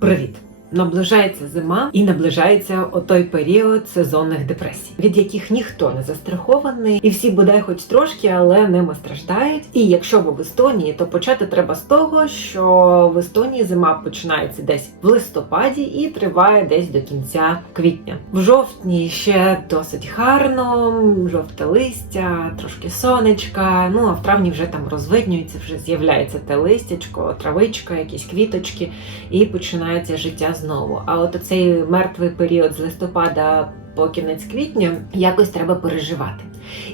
Привіт! Наближається зима і наближається отой період сезонних депресій, від яких ніхто не застрахований, і всі бодай хоч трошки, але ними страждають. І якщо ви в Естонії, то почати треба з того, що в Естонії зима починається десь в листопаді і триває десь до кінця квітня. В жовтні ще досить гарно, жовте листя, трошки сонечка. Ну а в травні вже там розвиднюється, вже з'являється те листячко, травичка, якісь квіточки, і починається життя знову. А от цей мертвий період з листопада по кінець квітня якось треба переживати.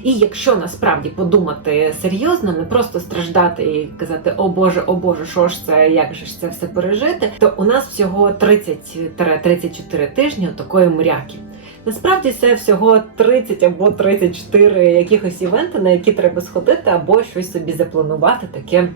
І якщо насправді подумати серйозно, не просто страждати і казати О Боже, о Боже, що ж це, як же ж це все пережити, то у нас всього 30-34 тижні такої мряки. Насправді це всього 30 або 34 якихось івенти, на які треба сходити, або щось собі запланувати, таке,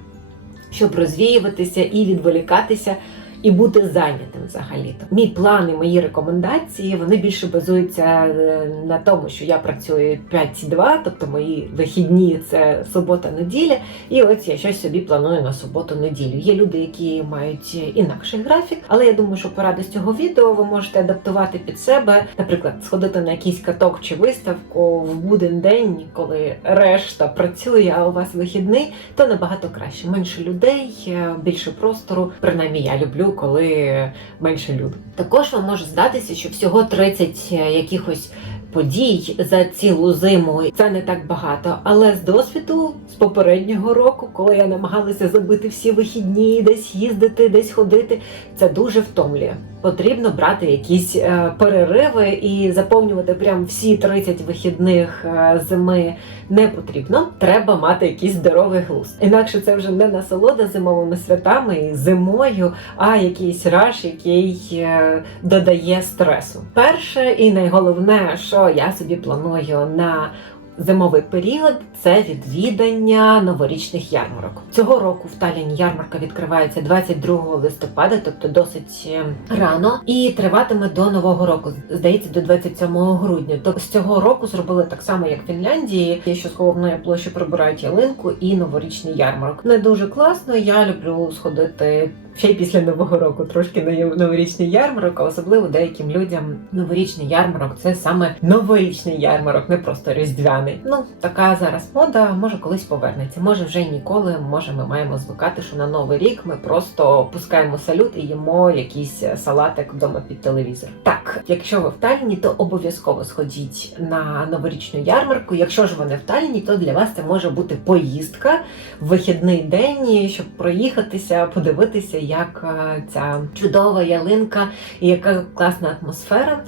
щоб розвіюватися і відволікатися. І бути зайнятим взагалі-то. Мій план і мої рекомендації вони більше базуються е, на тому, що я працюю 5-2, тобто мої вихідні це субота-неділя. І ось я щось собі планую на суботу-неділю. Є люди, які мають інакший графік, але я думаю, що поради з цього відео ви можете адаптувати під себе, наприклад, сходити на якийсь каток чи виставку в буден день, коли решта працює, а у вас вихідний, то набагато краще. Менше людей, е, більше простору. Принаймні я люблю, коли менше люд. Також вам може здатися, що всього 30 якихось подій за цілу зиму це не так багато. Але з досвіду з попереднього року, коли я намагалася забити всі вихідні, десь їздити, десь ходити, це дуже втомлює. Потрібно брати якісь е, перериви і заповнювати прям всі 30 вихідних е, зими не потрібно. Треба мати якийсь здоровий глузд. Інакше це вже не насолода зимовими святами і зимою, а якийсь раш, який е, додає стресу. Перше і найголовне, що я собі планую на Зимовий період це відвідання новорічних ярмарок. Цього року в Талліні ярмарка відкривається 22 листопада, тобто досить е, рано, і триватиме до нового року. Здається, до 27 грудня. Тобто з цього року зробили так само, як в Фінляндії, що з головної площі прибирають ялинку і новорічний ярмарок. Не дуже класно. Я люблю сходити. Ще й після нового року трошки на новорічний ярмарок, а особливо деяким людям новорічний ярмарок це саме новорічний ярмарок, не просто різдвяний. Ну така зараз мода, може колись повернеться, може вже ніколи. Може, ми маємо звикати, що на новий рік ми просто пускаємо салют і їмо якийсь салатик вдома під телевізор. Так, якщо ви в Талліні, то обов'язково сходіть на новорічну ярмарку. Якщо ж ви не в Талліні, то для вас це може бути поїздка в вихідний день, щоб проїхатися, подивитися як е, ця чудова ялинка і яка класна атмосфера.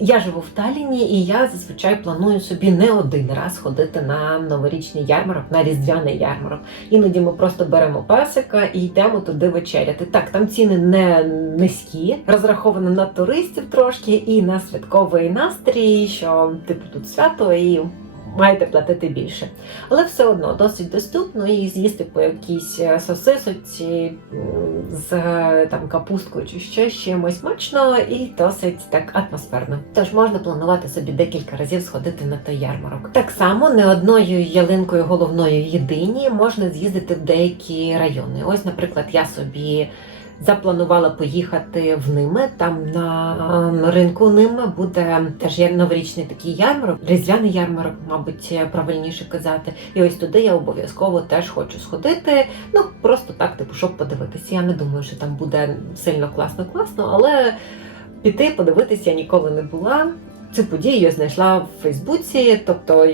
Я живу в Талліні, і я зазвичай планую собі не один раз ходити на новорічний ярмарок, на різдвяний ярмарок. Іноді ми просто беремо песика і йдемо туди вечеряти. Так, там ціни не низькі, розраховано на туристів трошки і на святковий настрій, що типу тут свято і. Маєте платити більше, але все одно досить доступно і з'їсти по якійсь е, сосисоці з е, там капусткою чи ще чимось смачно і досить так атмосферно. Тож можна планувати собі декілька разів сходити на той ярмарок. Так само не одною ялинкою головною єдині можна з'їздити в деякі райони. Ось, наприклад, я собі. Запланувала поїхати в Ниме. Там на ринку Ниме буде теж новорічний такий ярмарок, різдвяний ярмарок, мабуть, правильніше казати. І ось туди я обов'язково теж хочу сходити. Ну просто так, типу, щоб подивитися. Я не думаю, що там буде сильно класно-класно, але піти подивитися я ніколи не була. Цю подію я знайшла в Фейсбуці, тобто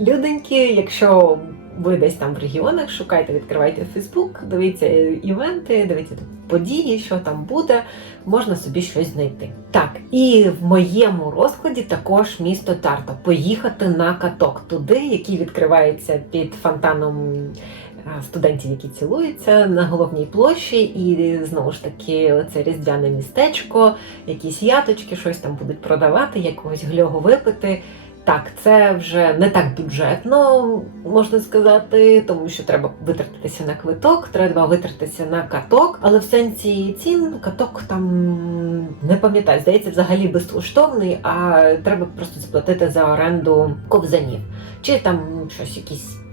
люденьки, якщо ви десь там в регіонах шукайте, відкривайте Фейсбук, дивіться івенти, дивіться події, що там буде, можна собі щось знайти. Так, і в моєму розкладі також місто Тарта. Поїхати на каток туди, який відкривається під фонтаном. Студентів, які цілуються на головній площі, і знову ж таки, це різдвяне містечко, якісь яточки, щось там будуть продавати, якогось гльогу випити. Так, це вже не так бюджетно, можна сказати, тому що треба витратитися на квиток, треба витратитися на каток, але в сенсі цін каток там не пам'ятаю, здається, взагалі безкоштовний, а треба просто заплатити за оренду ковзанів. Чи там щось якісь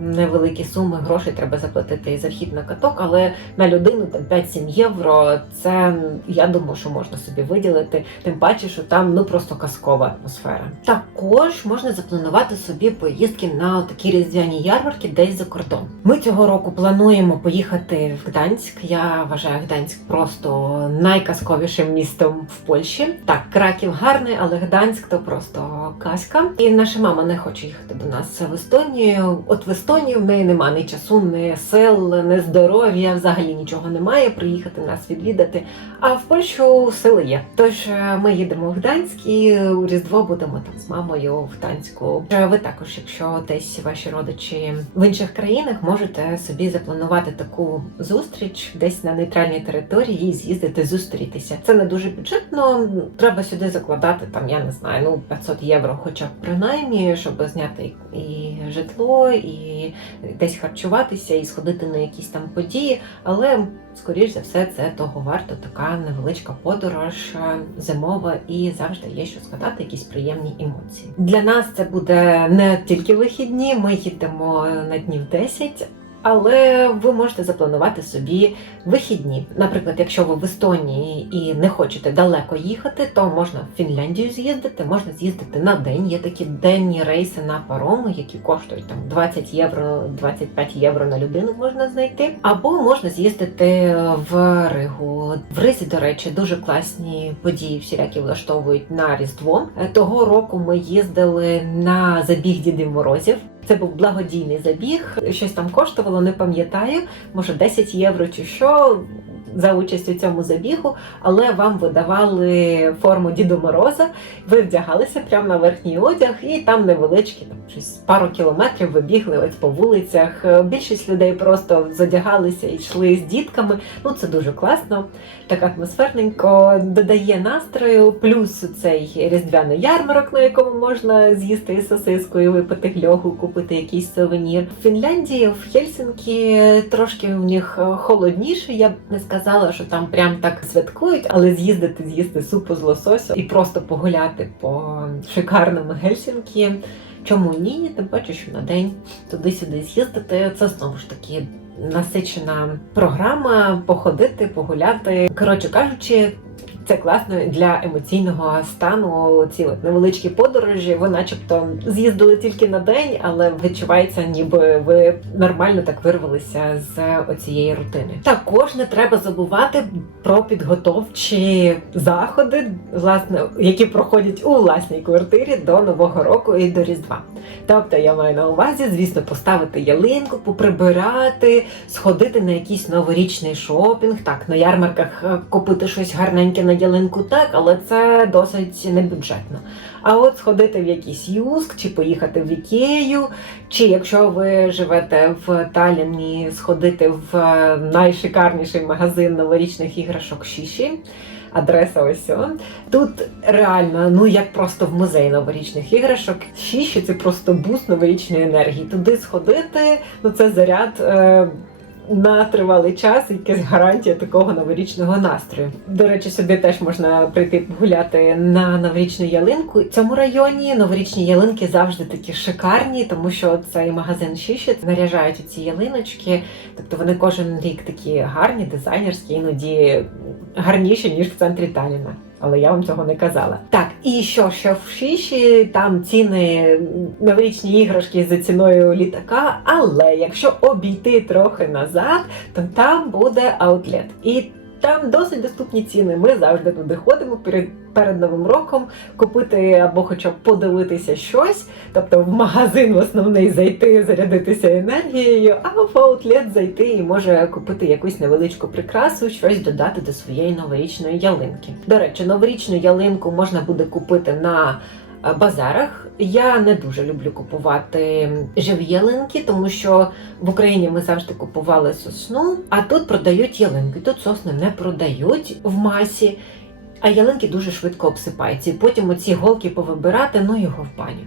невеликі суми грошей треба заплатити і за вхід на каток, але на людину там 5-7 євро. Це я думаю, що можна собі виділити. Тим паче, що там ну просто казкова атмосфера. Також можна запланувати собі поїздки на такі різдвяні ярмарки десь за кордон. Ми цього року плануємо поїхати в Гданськ. Я вважаю Гданськ просто найказковішим містом в Польщі. Так, Краків гарний, але Гданськ то просто казка. І наша мама не хоче їхати до нас в Естонію. От в Естонії в неї немає ні часу, ні сил, ні здоров'я, взагалі нічого немає. Приїхати нас відвідати. А в Польщу сили є. Тож е, ми їдемо в Гданськ і у Різдво будемо там з мамою в Гданську. Е, Ви також, якщо десь ваші родичі в інших країнах, можете собі запланувати таку зустріч десь на нейтральній території і з'їздити зустрітися. Це не дуже бюджетно. Треба сюди закладати там, я не знаю, ну 500 євро, хоча б принаймні, щоб зняти і житло, і десь харчуватися, і сходити на якісь там події. Але скоріш за все, це того варто така невеличка подорож е, зимова, і завжди є що згадати, якісь приємні емоції. Для нас це буде не тільки вихідні. Ми їдемо на днів 10, але ви можете запланувати собі вихідні. Наприклад, якщо ви в Естонії і не хочете далеко їхати, то можна в Фінляндію з'їздити, можна з'їздити на день. Є такі денні рейси на пароми, які коштують там 20 євро, 25 євро на людину можна знайти. Або можна з'їздити в Ригу. В Ризі, до речі, дуже класні події всілякі влаштовують на Різдво. Того року ми їздили на забіг Дідів Морозів. Це був благодійний забіг, щось там коштувало, не пам'ятаю, може 10 євро чи що за участь у цьому забігу, але вам видавали форму Діду Мороза, ви вдягалися прямо на верхній одяг, і там невеличкі, там щось пару кілометрів ви бігли ось по вулицях. Більшість людей просто задягалися і йшли з дітками. Ну це дуже класно, так атмосферненько додає настрою. Плюс цей різдвяний ярмарок, на якому можна з'їсти сосиску, і випити гльогу, купити якийсь сувенір. В Фінляндії, в Хельсінкі трошки у них холодніше. Я б не сказала, що там прям так святкують, але з'їздити, з'їсти супу з лососю і просто погуляти по шикарному Гельсінкі. Чому ні? Тим паче, що на день туди-сюди з'їздити. Це знову ж таки насичена програма походити, погуляти. Коротше кажучи. Це класно для емоційного стану. Ці от невеличкі подорожі. Ви, начебто, з'їздили тільки на день, але відчувається, ніби ви нормально так вирвалися з оцієї рутини. Також не треба забувати про підготовчі заходи, власне, які проходять у власній квартирі до нового року і до різдва. Тобто я маю на увазі, звісно, поставити ялинку, поприбирати, сходити на якийсь новорічний шопінг. Так, на ярмарках е, купити щось гарненьке на ялинку, так, але це досить небюджетно. А от сходити в якийсь юск, чи поїхати в Ікею, чи якщо ви живете в Талліні, сходити в е, найшикарніший магазин новорічних іграшок Шіші. Адреса ось. Тут реально, ну як просто в музей новорічних іграшок. Шіші це просто буст новорічної енергії. Туди сходити, ну це заряд. Е- на тривалий час якась гарантія такого новорічного настрою. До речі, сюди теж можна прийти погуляти на новорічну ялинку. В цьому районі новорічні ялинки завжди такі шикарні, тому що цей магазин Шіші наряжають ці ялиночки. Тобто вони кожен рік такі гарні, дизайнерські, іноді гарніші ніж в центрі Таліна. Але я вам цього не казала. Так, і що ще в Шіші, там ціни новорічні іграшки за ціною літака. Але якщо обійти трохи назад, то там буде аутлет. І там досить доступні ціни. Ми завжди туди ходимо перед перед новим роком купити або хоча б подивитися щось, тобто в магазин в основний зайти, зарядитися енергією, а в аутлет зайти і може купити якусь невеличку прикрасу, щось додати до своєї новорічної ялинки. До речі, новорічну ялинку можна буде купити на базарах. Я не дуже люблю купувати живі ялинки, тому що в Україні ми завжди купували сосну, а тут продають ялинки. Тут сосни не продають в масі. А ялинки дуже швидко обсипаються. І потім оці голки повибирати, ну його в баню.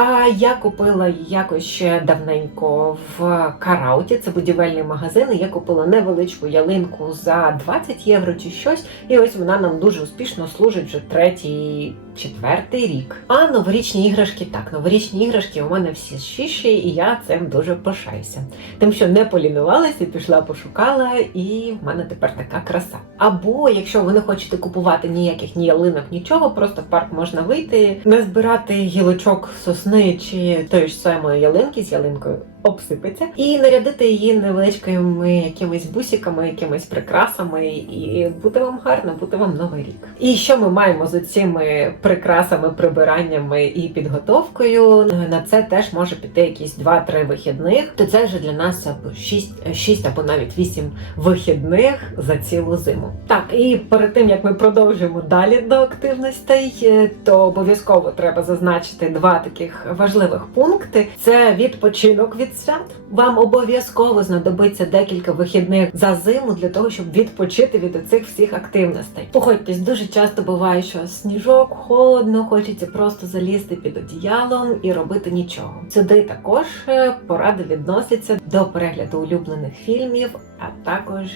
А я купила якось ще давненько в Карауті, це будівельний магазин. і Я купила невеличку ялинку за 20 євро чи щось. І ось вона нам дуже успішно служить вже третій, четвертий рік. А новорічні іграшки так, новорічні іграшки у мене всі шіші, і я цим дуже пишаюся. Тим, що не полінувалася, пішла, пошукала, і в мене тепер така краса. Або якщо ви не хочете купувати ніяких ні ялинок, нічого, просто в парк можна вийти, не збирати гілочок сосни чи тої ж самої ялинки з ялинкою. Обсипеться і нарядити її невеличкими якимись бусиками, якимись прикрасами, і буде вам гарно, буде вам новий рік. І що ми маємо з цими прикрасами, прибираннями і підготовкою? На це теж може піти якісь 2-3 вихідних. То це вже для нас або 6, 6 або навіть 8 вихідних за цілу зиму. Так, і перед тим як ми продовжимо далі до активностей, е, то обов'язково треба зазначити два таких важливих пункти: це відпочинок від свят. Вам обов'язково знадобиться декілька вихідних за зиму для того, щоб відпочити від цих всіх активностей. Погодьтесь, дуже часто буває, що сніжок, холодно, хочеться просто залізти під одіялом і робити нічого. Сюди також е, поради відносяться до перегляду улюблених фільмів, а також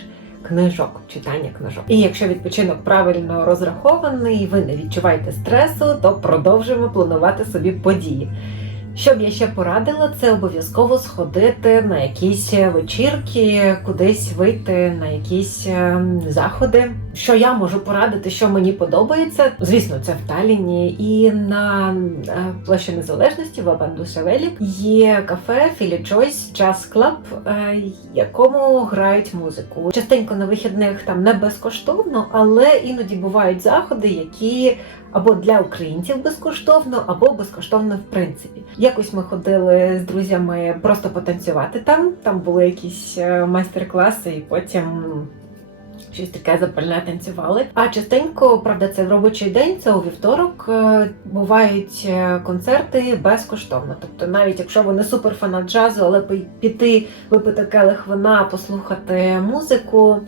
книжок, читання книжок. І якщо відпочинок правильно розрахований, і ви не відчуваєте стресу, то продовжуємо планувати собі події. Що б я ще порадила, це обов'язково сходити на якісь вечірки, кудись вийти на якісь е, заходи. Що я можу порадити, що мені подобається, звісно, це в Талліні і на е, площі Незалежності в Абандусевелі є кафе Philly Choice Jazz Club, е, якому грають музику. Частенько на вихідних там не безкоштовно, але іноді бувають заходи, які або для українців безкоштовно, або безкоштовно в принципі. Якось ми ходили з друзями просто потанцювати там. Там були якісь е, майстер-класи, і потім. Щось таке запальне танцювали. А частенько, правда, це в робочий день, це у вівторок. е, Бувають е, концерти безкоштовно. Тобто, навіть якщо ви не суперфанат джазу, але пі- піти випити келих вина, послухати музику.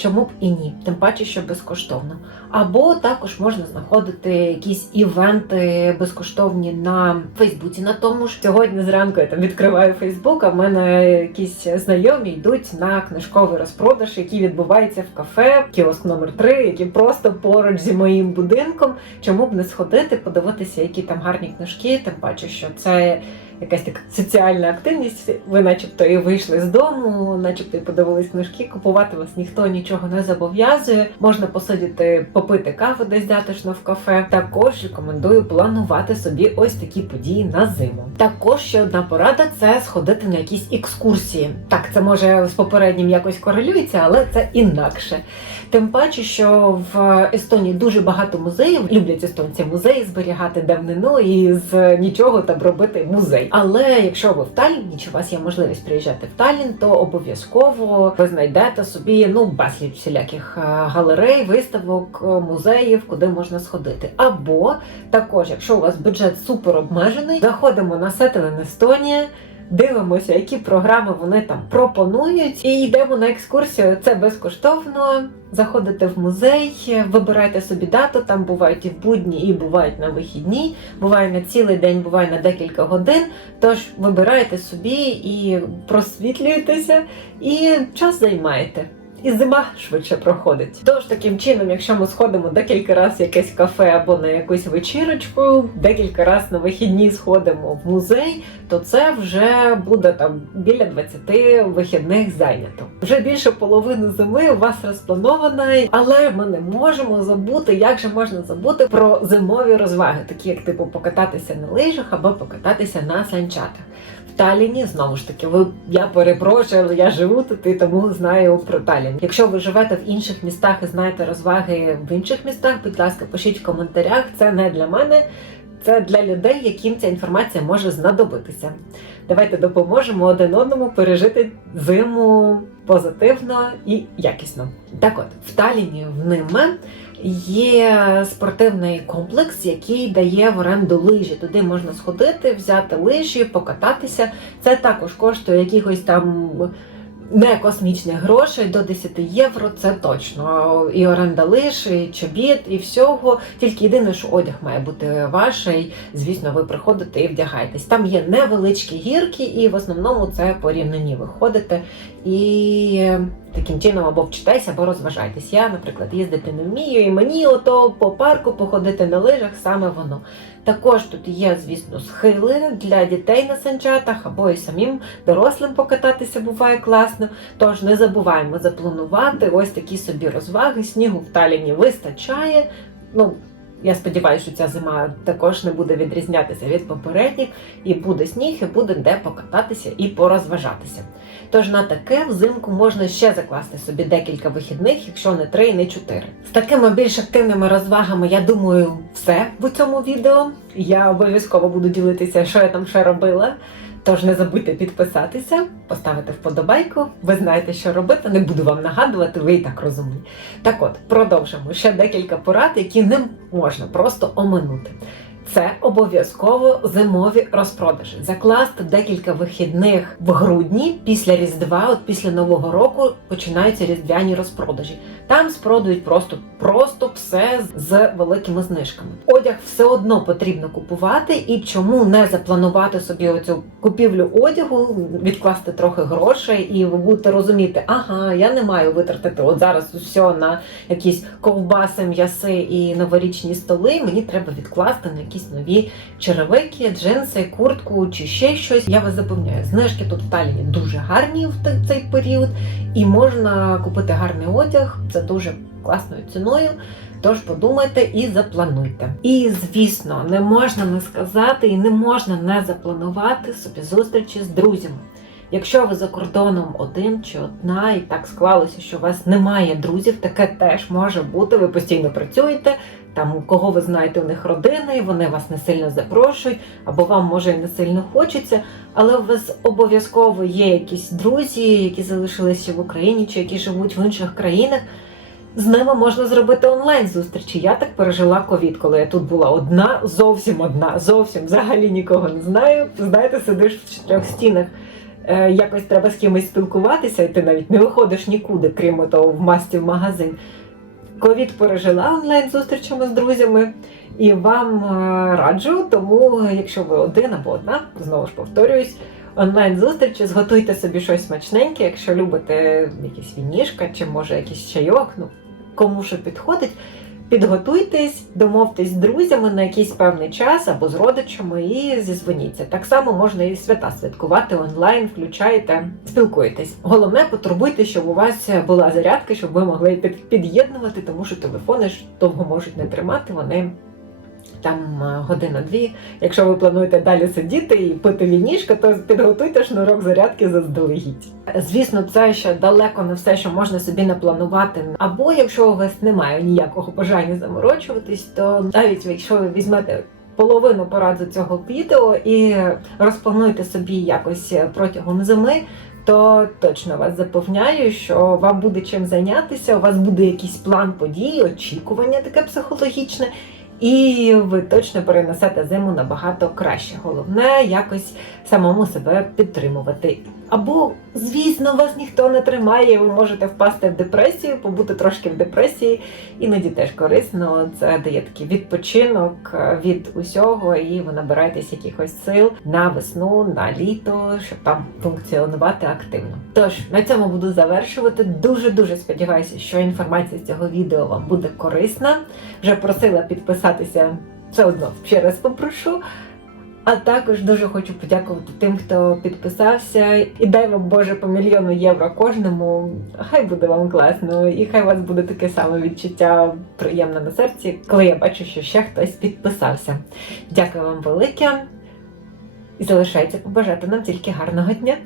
Чому б і ні, тим паче, що безкоштовно. Або також можна знаходити якісь івенти безкоштовні на Фейсбуці. На тому ж сьогодні зранку я там відкриваю Фейсбук, а в мене якісь знайомі йдуть на книжковий розпродаж, який відбувається в кафе, кіоск номер 3 який просто поруч зі моїм будинком. Чому б не сходити, подивитися, які там гарні книжки, тим паче, що це. Якась така соціальна активність, ви начебто і вийшли з дому, начебто і подивились книжки, купувати вас ніхто нічого не зобов'язує. Можна посидіти, попити каву десь затишно в кафе. Також рекомендую планувати собі ось такі події на зиму. Також ще одна порада це сходити на якісь екскурсії. Так, це може з попереднім якось корелюється, але це інакше. Тим паче, що в Естонії дуже багато музеїв. Люблять естонці музеї зберігати давнину і з нічого там робити музей. Але якщо ви в Талліні, чи у вас є можливість приїжджати в Таллін, то обов'язково ви знайдете собі ну безліч всіляких е, галерей, виставок, е, музеїв, куди можна сходити. Або також, якщо у вас бюджет супер обмежений, заходимо на Сетелен Естонія. Дивимося, які програми вони там пропонують, і йдемо на екскурсію. Це безкоштовно. Заходите в музей, вибирайте собі дату. Там бувають і в будні, і бувають на вихідні. Буває на цілий день, буває на декілька годин. Тож вибирайте собі і просвітлюєтеся, і час займаєте. І зима швидше проходить. Тож таким чином, якщо ми сходимо декілька разів в якесь кафе або на якусь вечірочку, декілька разів на вихідні сходимо в музей, то це вже буде там біля 20 вихідних зайнято. Вже більше половини зими у вас розпланована, але ми не можемо забути, як же можна забути про зимові розваги, такі як типу покататися на лижах або покататися на санчатах. В Талліні знову ж таки, ви я перепрошую, але я живу тут і тому знаю про Таллін. Якщо ви живете в інших містах і знаєте розваги в інших містах, будь ласка, пишіть в коментарях. Це не для мене, це для людей, яким ця інформація може знадобитися. Давайте допоможемо один одному пережити зиму позитивно і якісно. Так от, в Талліні в Ниме є спортивний комплекс, який дає в оренду лижі. Туди можна сходити, взяти лижі, покататися. Це також коштує якихось там не космічних грошей до 10 євро, це точно. І оренда лиш, і чобіт, і всього. Тільки єдине, що одяг має бути ваш, і, звісно, ви приходите і вдягаєтесь. Там є невеличкі гірки, і в основному це по рівнині виходите і таким чином або вчитесь, або розважайтесь. Я, наприклад, їздити не вмію, і мені ото по парку походити на лижах саме воно. Також тут є, звісно, схили для дітей на санчатах, або і самим дорослим покататися буває класно. Тож не забуваємо запланувати ось такі собі розваги. Снігу в Таліні вистачає. Ну, я сподіваюся, що ця зима також не буде відрізнятися від попередніх, і буде сніг, і буде де покататися і порозважатися. Тож на таке взимку можна ще закласти собі декілька вихідних, якщо не три не чотири. З такими більш активними розвагами, я думаю, все в цьому відео. Я обов'язково буду ділитися, що я там ще робила. Тож не забудьте підписатися, поставити вподобайку. Ви знаєте, що робити. Не буду вам нагадувати, ви і так розумні. Так от, продовжимо ще декілька порад, які не можна просто оминути. Це обов'язково зимові розпродажі. Закласти декілька вихідних в грудні після Різдва, от після Нового року починаються різдвяні розпродажі. Там спродають просто просто все з великими знижками. Одяг все одно потрібно купувати, і чому не запланувати собі оцю купівлю одягу, відкласти трохи грошей, і будете розуміти, ага, я не маю витратити от зараз все на якісь ковбаси, м'яси і новорічні столи. Мені треба відкласти на якісь нові черевики, джинси, куртку чи ще щось. Я вас запевняю, знижки тут в Таліні дуже гарні в цей період, і можна купити гарний одяг. за дуже класною ціною. Тож подумайте і заплануйте. І звісно, не можна не сказати і не можна не запланувати собі зустрічі з друзями. Якщо ви за кордоном один чи одна, і так склалося, що у вас немає друзів, таке теж може бути. Ви постійно працюєте, там кого ви знаєте, у них родини, і вони вас не сильно запрошують, або вам може і не сильно хочеться, але у вас обов'язково є якісь друзі, які залишилися в Україні чи які живуть в інших країнах. З ними можна зробити онлайн зустрічі. Я так пережила ковід, коли я тут була одна, зовсім одна, зовсім взагалі нікого не знаю. Знаєте, сидиш в чотирьох стінах. Е, якось треба з кимось спілкуватися, і ти навіть не виходиш нікуди, крім того, в масті в магазин. Ковід пережила онлайн зустрічами з друзями, і вам е, раджу, тому якщо ви один або одна, знову ж повторююсь, онлайн зустрічі, зготуйте собі щось смачненьке, якщо любите якісь вінішка чи може якийсь чайок, ну кому що підходить. Підготуйтесь, домовтесь з друзями на якийсь певний час або з родичами і зізвоніться. Так само можна і свята святкувати онлайн, включайте, спілкуйтесь. Головне, потурбуйте, щоб у вас була зарядка, щоб ви могли під- під'єднувати, тому що телефони ж довго можуть не тримати. Вони там е, година-дві. Якщо ви плануєте далі сидіти і пити вінішка, то підготуйте шнурок зарядки заздалегідь. Звісно, це ще далеко не все, що можна собі напланувати. Або якщо у вас немає ніякого бажання заморочуватись, то навіть якщо ви візьмете. Половину пораду цього відео і розплануйте собі якось протягом зими, то точно вас запевняю, що вам буде чим зайнятися, у вас буде якийсь план подій, очікування таке психологічне, і ви точно перенесете зиму набагато краще. Головне якось самому себе підтримувати. Або, звісно, вас ніхто не тримає, ви можете впасти в депресію, побути трошки в депресії. Іноді теж корисно. Це дає такий відпочинок е, від усього, і ви набираєтесь якихось сил на весну, на літо, щоб там функціонувати активно. Тож на цьому буду завершувати. Дуже дуже сподіваюся, що інформація з цього відео вам буде корисна. Вже просила підписатися все одно ще раз попрошу. А також дуже хочу подякувати тим, хто підписався, і дай вам Боже по мільйону євро кожному. Хай буде вам класно, і хай у вас буде таке саме відчуття приємне на серці, коли я бачу, що ще хтось підписався. Дякую вам велике і залишається побажати нам тільки гарного дня.